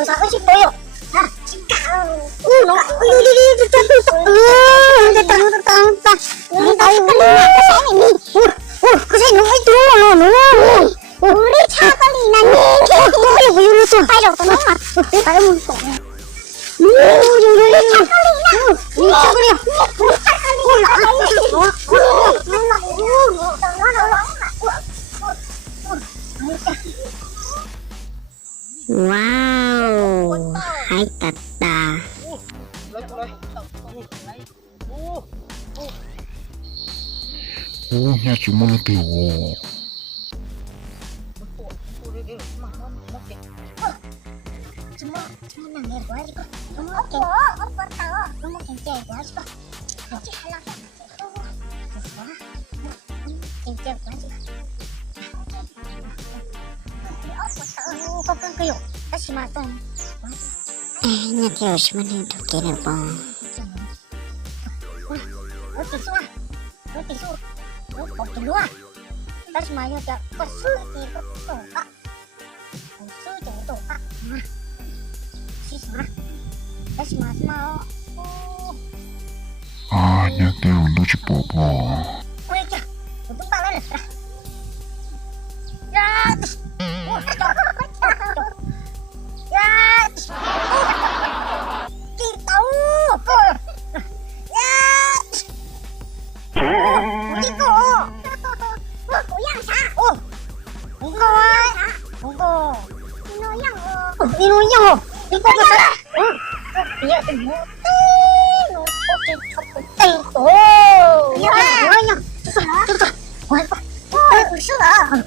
Sabi 싶어요. 아, 진짜. 우리 차걸리 나니. 빨리 오고 넘어. 빨리 먹고. 와우, 잘 땄다. 오, 야, 주문을 배워. 주문 안 해고 하시고. 너무 괜찮고 하시고. 같이 하려고. 괜찮고 하시고. 거꾸요. 다시 마동. 이렇게 오시면 도끼를 봐. 어디 쏘아? 어디 쏘? 어디 놓아? 다시 말해줘. 그 수지 또 까? 수지 또 까? 시스마. 다시 마지막. 아, 야, 내 운동지 뽑아. 왜자? 무슨 말을 했어? 야! 야! 끼따오! 야! 어디고? 고양사! 무거워! 무거워! 이노양! 이거 봐라! 얘 뭐? 너 어디 쳤고 또! 야! 좋다! 와, 싫어!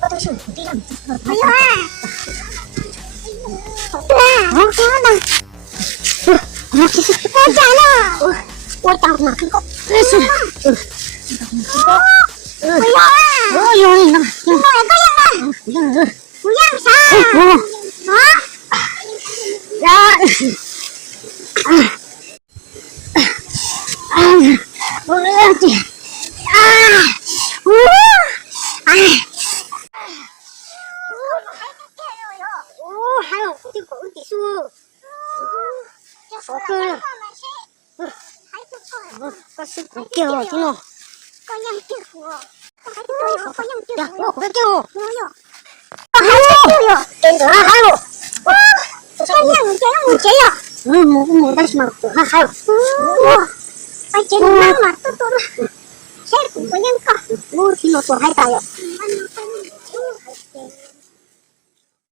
빠져서 어디가 미쳤어? 왔잖아. 그거. 웃겨, 디노. 야, 왜 웃겨? 아유. 그냥 뭐 다시 말고. 아유. 쟤는 또 뭐, 디노 또 할까요?